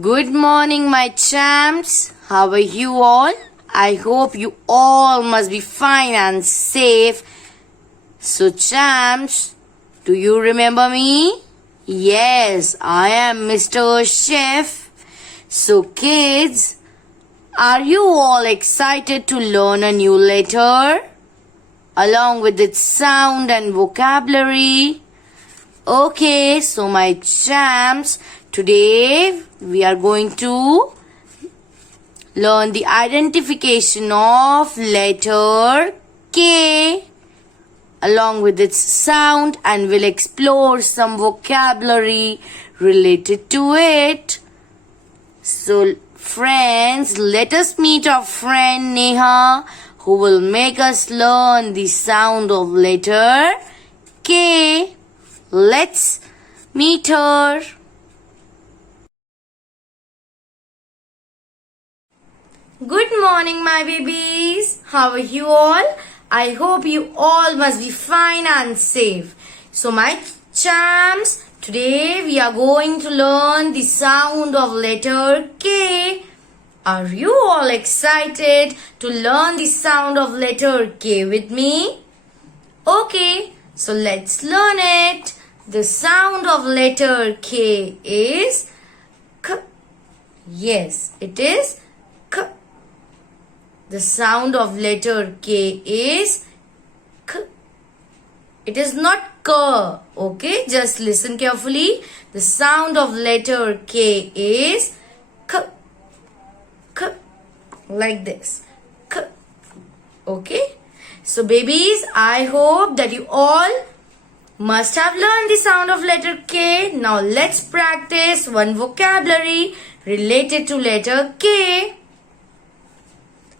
Good morning, my champs. How are you all? I hope you all must be fine and safe. So, champs, do you remember me? Yes, I am Mr. Chef. So, kids, are you all excited to learn a new letter along with its sound and vocabulary? Okay, so my champs, today we are going to learn the identification of letter K along with its sound, and we'll explore some vocabulary related to it. So friends, let us meet our friend Neha, who will make us learn the sound of letter K. Let's meet her. Good morning, my babies. How are you all? I hope you all must be fine and safe. So, my champs, today we are going to learn the sound of letter K. Are you all excited to learn the sound of letter K with me? Okay, so let's learn it. The sound of letter K is K. Yes, it is K. The sound of letter K is K. It is not K. Okay, just listen carefully. The sound of letter K is K. K. Like this. K. Okay. So babies, I hope that you all must have learned the sound of letter K. Now let's practice one vocabulary related to letter K.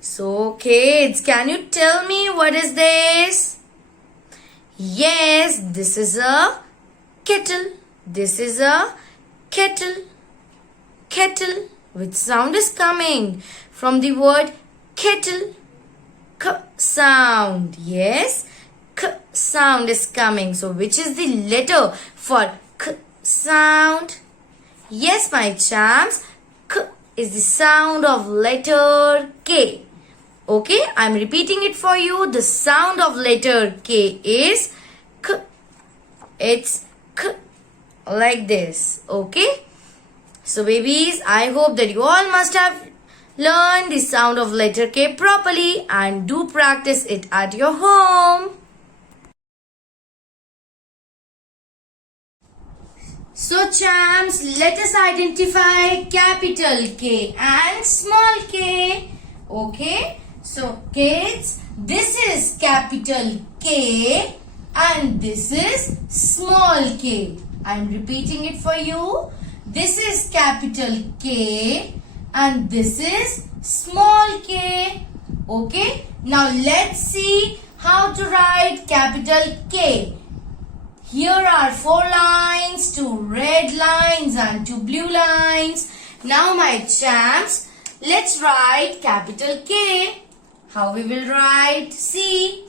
So kids, can you tell me what is this? Yes, this is a kettle. This is a kettle. Kettle. Which sound is coming from the word kettle? K sound. Yes. K sound is coming. So which is the letter for K sound? Yes, my champs. K is the sound of letter K. Okay, I'm repeating it for you. The sound of letter K is K. It's K. Like this. Okay. So babies, I hope that you all must have learned the sound of letter K properly and do practice it at your home. So champs, let us identify capital K and small k. Okay, so kids, this is capital K and this is small k. I am repeating it for you. This is capital K and this is small k. Okay, now let's see how to write capital K. Here are 4 lines, 2 red lines and 2 blue lines. Now my champs, let's write capital K. How we will write? See,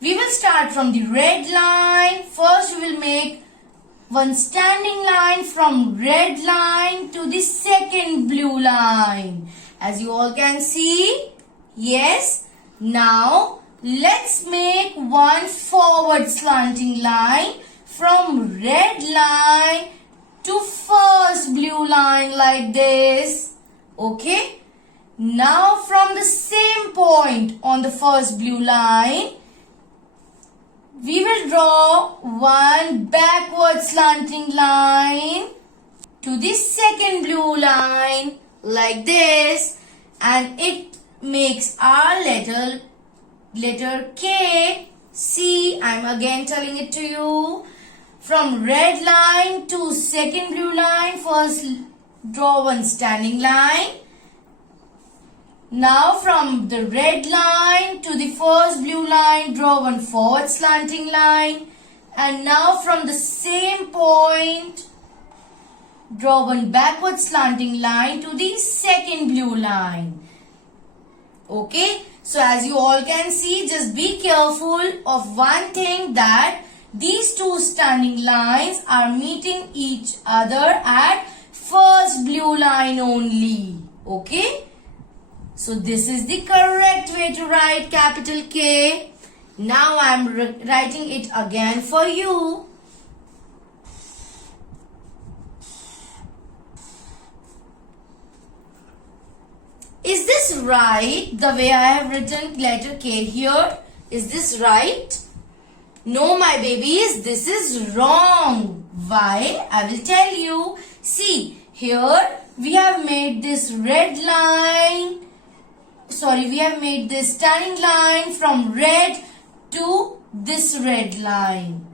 we will start from the red line. First we will make one standing line from red line to the second blue line. As you all can see. Yes. Now let's make one forward slanting line from red line to first blue line like this. Okay. Now from the same point on the first blue line, we will draw one backward slanting line to the second blue line like this, and it makes our letter K. See, I'm again telling it to you. From red line to second blue line, first draw one standing line. Now from the red line to the first blue line, draw one forward slanting line. And now from the same point, draw one backward slanting line to the second blue line. Okay, so as you all can see, just be careful of one thing, that these two standing lines are meeting each other at first blue line only. Okay? So this is the correct way to write capital K. Now I am writing it again for you. Is this right? The way I have written letter K here. Is this right? No, my babies, this is wrong. Why? I will tell you. See, here we have made this red line. Sorry, we have made this standing line from red to this red line.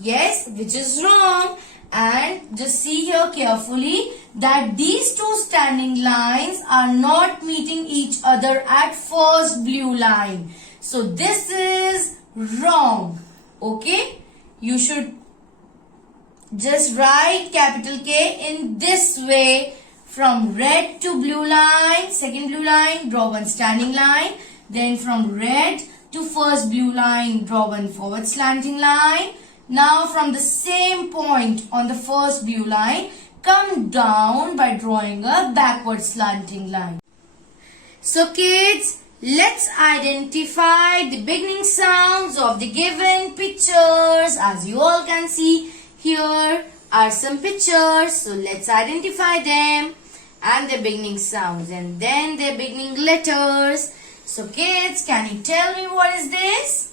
Yes, which is wrong. And just see here carefully that these two standing lines are not meeting each other at first blue line. So this is wrong. Okay? You should just write capital K in this way. From red to blue line, second blue line, draw one standing line. Then from red to first blue line, draw one forward slanting line. Now from the same point on the first blue line, come down by drawing a backward slanting line. So kids, let's identify the beginning sounds of the given pictures. As you all can see, here are some pictures. So let's identify them and their beginning sounds and then their beginning letters. So kids, can you tell me what is this?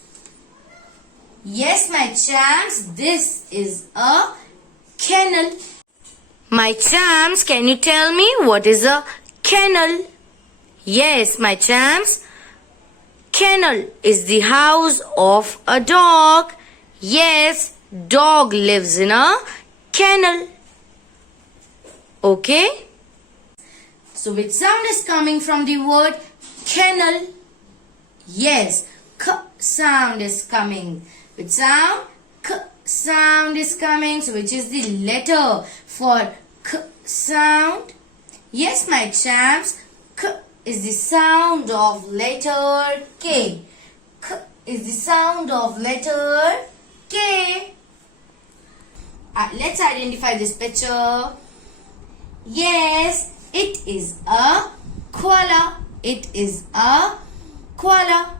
Yes, my champs, this is a kennel. My champs, can you tell me what is a kennel? Yes, my champs, kennel is the house of a dog. Yes, dog lives in a kennel. Okay? So which sound is coming from the word kennel? Yes, k sound is coming. Which sound? K sound is coming. So which is the letter for k sound? Yes, my champs, k is the sound of letter K. K is the sound of letter K. Let's identify this picture. Yes, it is a koala. It is a koala.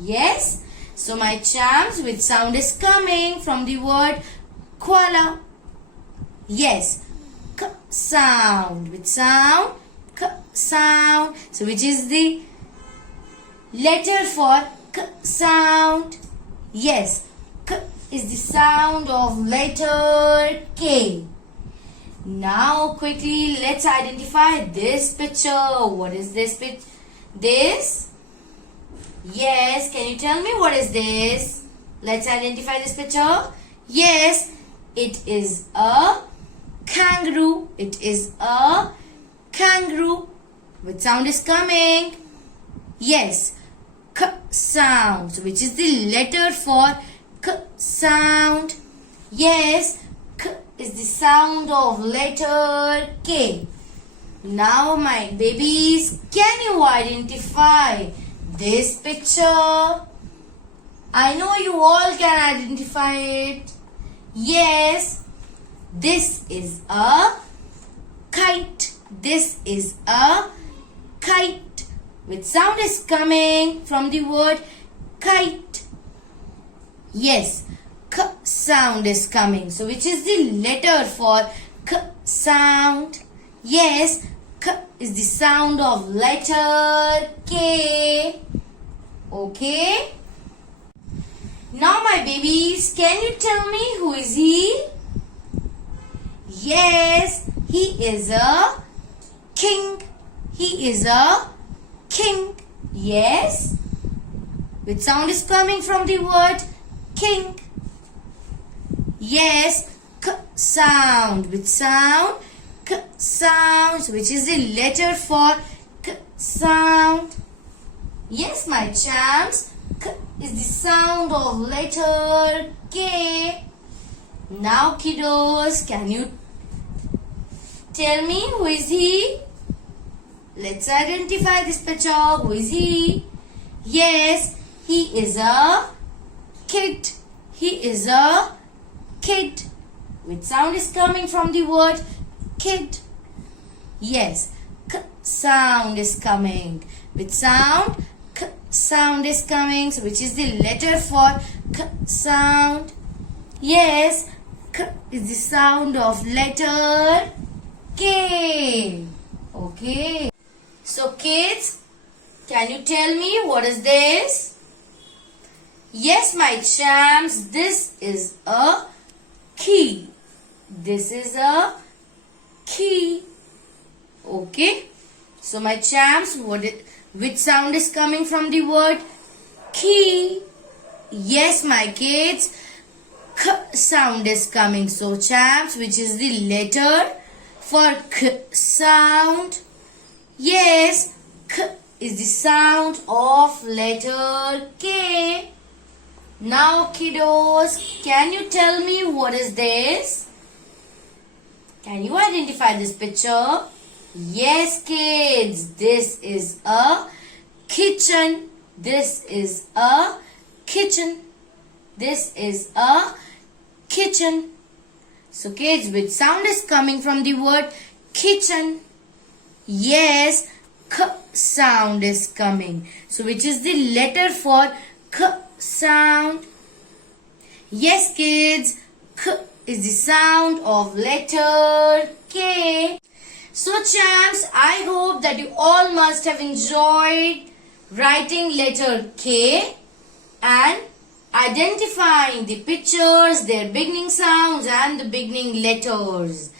Yes. So my champs, which sound is coming from the word koala? Yes, k sound. Which sound? K sound. So which is the letter for k sound? Yes, k is the sound of letter K. Now quickly let's identify this picture. What is this picture? This? Yes, can you tell me what is this? Let's identify this picture. Yes, it is a kangaroo. It is a kangaroo. Which sound is coming? Yes, k sound. So which is the letter for k sound? Yes, k is the sound of letter K. Now my babies, can you identify this picture? I know you all can identify it. Yes, this is a kite. This is a kite. Which sound is coming from the word kite? Yes, k sound is coming. So which is the letter for k sound? Yes, k is the sound of letter K. Okay. Now my babies, can you tell me who is he? Yes, he is a king. He is a king. Yes. Which sound is coming from the word king? Yes, k sound. Which sound? K sound. Which is the letter for k sound? Yes, my champs, k is the sound of letter K. Now kiddos, can you tell me who is he? Let's identify this picture. Who is he? Yes, he is a kid. He is a kid. Which sound is coming from the word kid? Yes, k sound is coming. Which sound? K sound is coming. So which is the letter for k sound? Yes, k is the sound of letter K. Okay. So kids, can you tell me what is this? Yes, my champs, this is a key. This is a key. Okay. So my champs, which sound is coming from the word key? Yes, my kids, k sound is coming. So champs, which is the letter for k sound? Yes, k is the sound of letter K. Now kiddos, can you tell me what is this? Can you identify this picture? Yes kids, this is a kitchen. This is a kitchen. This is a kitchen. So kids, which sound is coming from the word kitchen? Yes, k sound is coming. So which is the letter for k sound? Yes kids, k is the sound of letter K. So champs, I hope that you all must have enjoyed writing letter K and identifying the pictures, their beginning sounds and the beginning letters.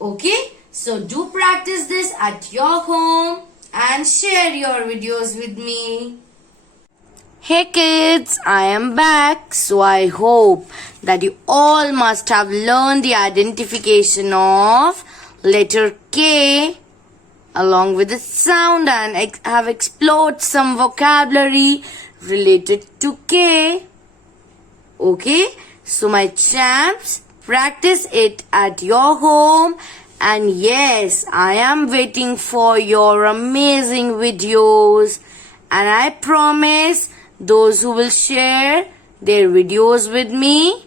Okay, so do practice this at your home and share your videos with me. Hey kids, I am back. So I hope that you all must have learned the identification of letter K along with the sound and have explored some vocabulary related to K. Okay, so my champs, practice it at your home, and yes, I am waiting for your amazing videos, and I promise those who will share their videos with me,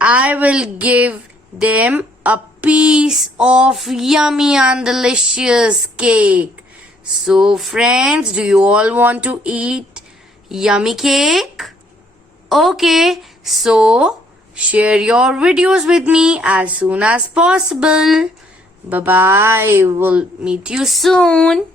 I will give them a piece of yummy and delicious cake. So friends, do you all want to eat yummy cake? Okay, so share your videos with me as soon as possible. Bye bye. We'll meet you soon.